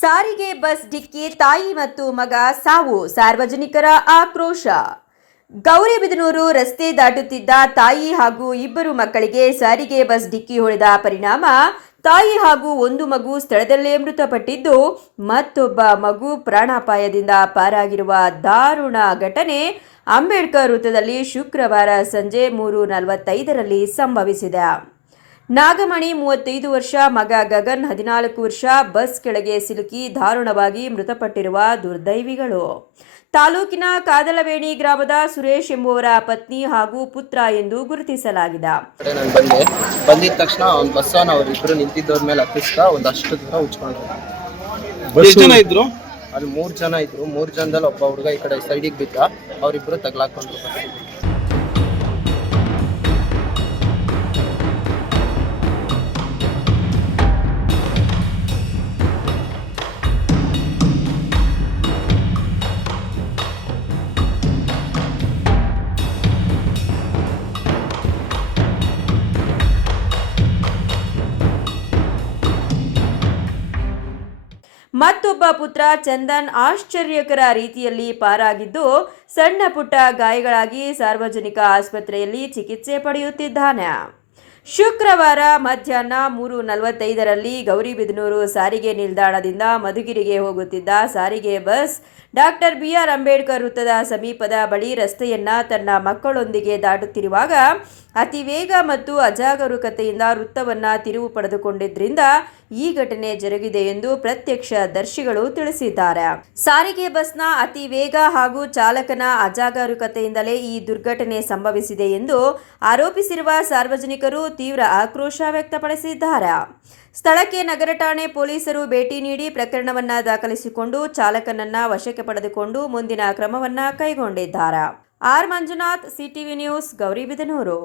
ಸಾರಿಗೆ ಬಸ್ ಡಿಕ್ಕಿ ತಾಯಿ ಮತ್ತು ಮಗ ಸಾವು, ಸಾರ್ವಜನಿಕರ ಆಕ್ರೋಶ. ಗೌರಿಬಿದನೂರು ರಸ್ತೆ ದಾಟುತ್ತಿದ್ದ ತಾಯಿ ಹಾಗೂ ಇಬ್ಬರು ಮಕ್ಕಳಿಗೆ ಸಾರಿಗೆ ಬಸ್ ಡಿಕ್ಕಿ ಹೊಡೆದ ಪರಿಣಾಮ ತಾಯಿ ಹಾಗೂ ಒಂದು ಮಗು ಸ್ಥಳದಲ್ಲೇ ಮೃತಪಟ್ಟಿದ್ದು, ಮತ್ತೊಬ್ಬ ಮಗು ಪ್ರಾಣಾಪಾಯದಿಂದ ಪಾರಾಗಿರುವ ದಾರುಣ ಘಟನೆ ಅಂಬೇಡ್ಕರ್ ವೃತ್ತದಲ್ಲಿ ಶುಕ್ರವಾರ ಸಂಜೆ 3:45ರಲ್ಲಿ ಸಂಭವಿಸಿದೆ. ನಾಗಮಣಿ 35 ವರ್ಷ, ಮಗ ಗಗನ್ 14 ವರ್ಷ ಬಸ್ ಕೆಳಗೆ ಸಿಲುಕಿ ದಾರುಣವಾಗಿ ಮೃತಪಟ್ಟಿರುವ ದುರ್ದೈವಿಗಳು. ತಾಲೂಕಿನ ಕಾದಲವೇಣಿ ಗ್ರಾಮದ ಸುರೇಶ್ ಎಂಬುವರ ಪತ್ನಿ ಹಾಗೂ ಪುತ್ರ ಎಂದು ಗುರುತಿಸಲಾಗಿದೆ. ಬಂದಿದ ತಕ್ಷಣ ಅವ್ನ ಬಸ್ಸನ್ನು ಅವರಿಬ್ಬರು ನಿಂತಿದ್ದವ್ರ ಮೇಲೆ ಹತ್ತಿಸ್ತಾ ಒಂದಷ್ಟು ದೂರ ಉಚ್ಕೊಂಡ್ರು. ಎಷ್ಟು ಜನ ಇದ್ರು? ಅಲ್ಲಿ 3 ಜನ ಇದ್ರು. 3 ಜನದಲ್ಲಿ ಒಬ್ಬ ಹುಡುಗ ಈ ಕಡೆ ಸೈಡಿಗೆ ಬಿದ್ದ. ಅವರಿಬ್ಬರು ತಗ್ಲಾಕೊಂಡ್ರು. ಮತ್ತೊಬ್ಬ ಪುತ್ರ ಚಂದನ್ ಆಶ್ಚರ್ಯಕರ ರೀತಿಯಲ್ಲಿ ಪಾರಾಗಿದ್ದು, ಸಣ್ಣ ಪುಟ್ಟ ಗಾಯಗಳಾಗಿ ಸಾರ್ವಜನಿಕ ಆಸ್ಪತ್ರೆಯಲ್ಲಿ ಚಿಕಿತ್ಸೆ ಪಡೆಯುತ್ತಿದ್ದಾನೆ. ಶುಕ್ರವಾರ ಮಧ್ಯಾಹ್ನ 3:45ರಲ್ಲಿ ಗೌರಿಬಿದನೂರು ಸಾರಿಗೆ ನಿಲ್ದಾಣದಿಂದ ಮಧುಗಿರಿಗೆ ಹೋಗುತ್ತಿದ್ದ ಸಾರಿಗೆ ಬಸ್ ಡಾಕ್ಟರ್ BR ಅಂಬೇಡ್ಕರ್ ವೃತ್ತದ ಸಮೀಪದ ಬಳಿ ರಸ್ತೆಯನ್ನ ತನ್ನ ಮಕ್ಕಳೊಂದಿಗೆ ದಾಟುತ್ತಿರುವಾಗ ಅತಿ ವೇಗ ಮತ್ತು ಅಜಾಗರೂಕತೆಯಿಂದ ವೃತ್ತವನ್ನ ತಿರುವು ಪಡೆದುಕೊಂಡಿದ್ದರಿಂದ ಈ ಘಟನೆ ಜರುಗಿದೆ ಎಂದು ಪ್ರತ್ಯಕ್ಷದರ್ಶಿಗಳು ತಿಳಿಸಿದ್ದಾರೆ. ಸಾರಿಗೆ ಬಸ್ನ ಅತಿ ವೇಗ ಹಾಗೂ ಚಾಲಕನ ಅಜಾಗರೂಕತೆಯಿಂದಲೇ ಈ ದುರ್ಘಟನೆ ಸಂಭವಿಸಿದೆ ಎಂದು ಆರೋಪಿಸಿರುವ ಸಾರ್ವಜನಿಕರು ತೀವ್ರ ಆಕ್ರೋಶ ವ್ಯಕ್ತಪಡಿಸಿದ್ದಾರೆ. ಸ್ಥಳಕ್ಕೆ ನಗರ ಠಾಣೆ ಪೊಲೀಸರು ಭೇಟಿ ನೀಡಿ ಪ್ರಕರಣವನ್ನ ದಾಖಲಿಸಿಕೊಂಡು ಚಾಲಕನನ್ನ ವಶಕ್ಕೆ ಪಡೆದುಕೊಂಡು ಮುಂದಿನ ಕ್ರಮವನ್ನ ಕೈಗೊಂಡಿದ್ದಾರೆ. R Manjunath, CTV news, Gauribidanur.